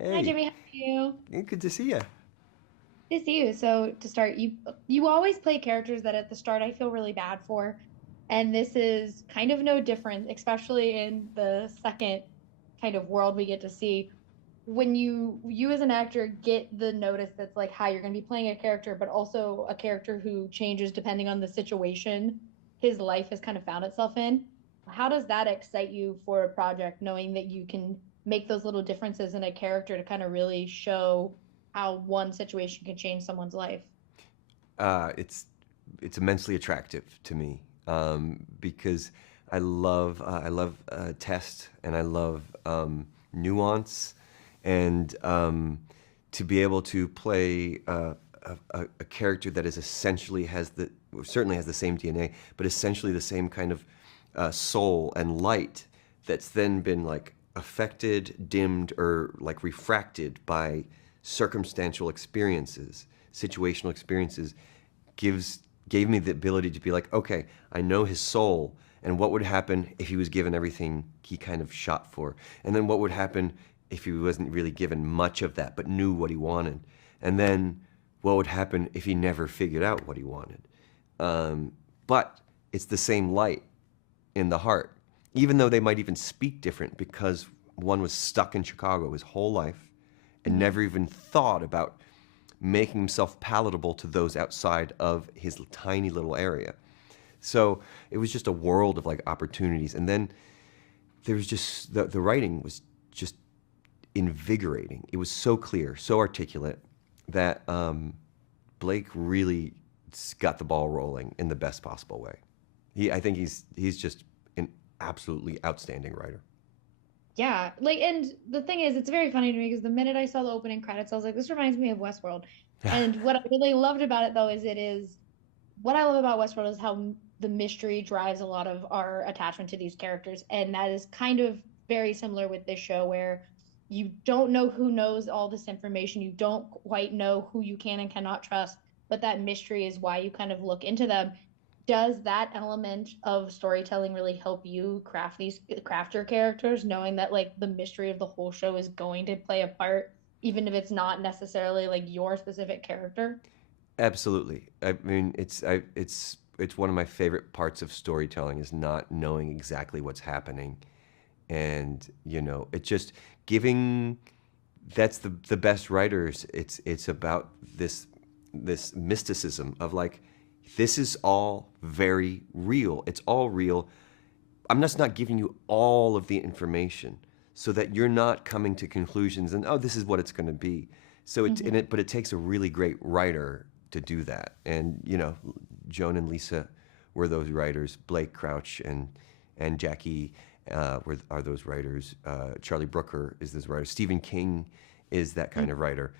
Hi, Hey, Jimmy. How are you? good to see you. Good to see you. So to start, you always play characters that at the start I feel really bad for, and this is kind of no different, especially in the second kind of world we get to see. When you as an actor get the notice that's like, hi, you're going to be playing a character, but also a character who changes depending on the situation his life has kind of found itself in. How does that excite you for a project, knowing that you can make those little differences in a character to kind of really show how one situation can change someone's life? Uh, it's it's immensely attractive to me because I love test and I love nuance and to be able to play a character that is essentially has the certainly has the same DNA, but essentially the same kind of soul and light that's then been like affected, dimmed, or like refracted by circumstantial experiences, situational experiences, gives gave me the ability to be like, okay, I know his soul, and what would happen if he was given everything he kind of shot for, and then what would happen if he wasn't really given much of that but knew what he wanted, and then what would happen if he never figured out what he wanted. But it's the same light in the heart, even though they might even speak different because one was stuck in Chicago his whole life and Mhm. never even thought about making himself palatable to those outside of his tiny little area. So it was just a world of like opportunities. And then there was just the writing was just invigorating. It was so clear, so articulate that Blake really got the ball rolling in the best possible way. I think he's just an absolutely outstanding writer. Yeah, like, and the thing is, it's very funny to me because the minute I saw the opening credits, I was like, this reminds me of Westworld. And what I really loved about it, though, is what I love about Westworld is how the mystery drives a lot of our attachment to these characters. And that is kind of very similar with this show, where you don't know who knows all this information. You don't quite know who you can and cannot trust, but that mystery is why you kind of look into them. Does that element of storytelling really help you craft your characters, knowing that like the mystery of the whole show is going to play a part, even if it's not necessarily like your specific character? Absolutely. I mean, it's one of my favorite parts of storytelling is not knowing exactly what's happening, and it just giving. That's the best writers. It's about this mysticism of like, this is all very real. It's all real. I'm just not giving you all of the information so that you're not coming to conclusions and oh, this is what it's going to be. So Mhm. but it takes a really great writer to do that. And Joan and Lisa were those writers. Blake Crouch and Jackie are those writers. Charlie Brooker is this writer. Stephen King is that kind of writer.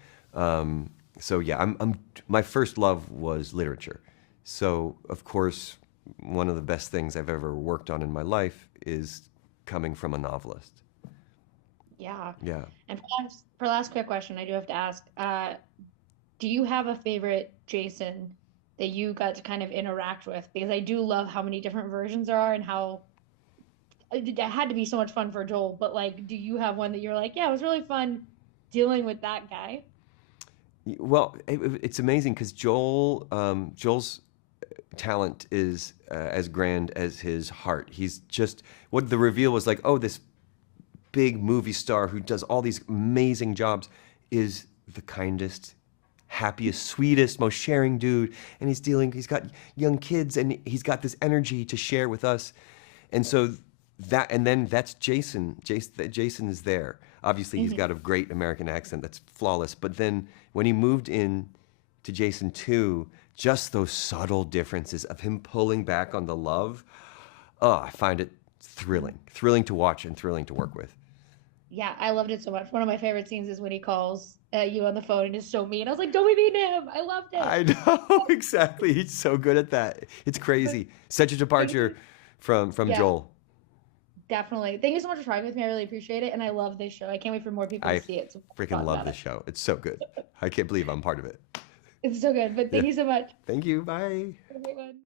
So yeah, I'm my first love was literature. So of course, one of the best things I've ever worked on in my life is coming from a novelist. Yeah. Yeah. And for last quick question, I do have to ask, do you have a favorite Jason that you got to kind of interact with? Because I do love how many different versions there are and how it had to be so much fun for Joel, but like, do you have one that you're like, yeah, it was really fun dealing with that guy? Well, it's amazing because Joel's talent is as grand as his heart. He's just what the reveal was like. Oh, this big movie star who does all these amazing jobs is the kindest, happiest, sweetest, most sharing dude. And he's got young kids and he's got this energy to share with us. And so and then that's Jason. Jason is there. Obviously, he's got a Hmm. great American accent that's flawless. But then when he moved in to Jason 2, just those subtle differences of him pulling back on the love, oh, I find it thrilling. Thrilling to watch and thrilling to work with. Yeah, I loved it so much. One of my favorite scenes is when he calls you on the phone and is so mean. I was like, don't be mean to him. I loved it. I know exactly. He's so good at that. It's But crazy. Such a thank departure you. from Yeah, Joel. definitely. Thank you so much for talking with me. I really appreciate it. And I love this show. I can't wait for more people to I see it so we can freaking talk love about this it. show. It's so good. I can't believe I'm part of it. It's so good. But Yeah. thank you so much. Thank you. Bye. Have a great one.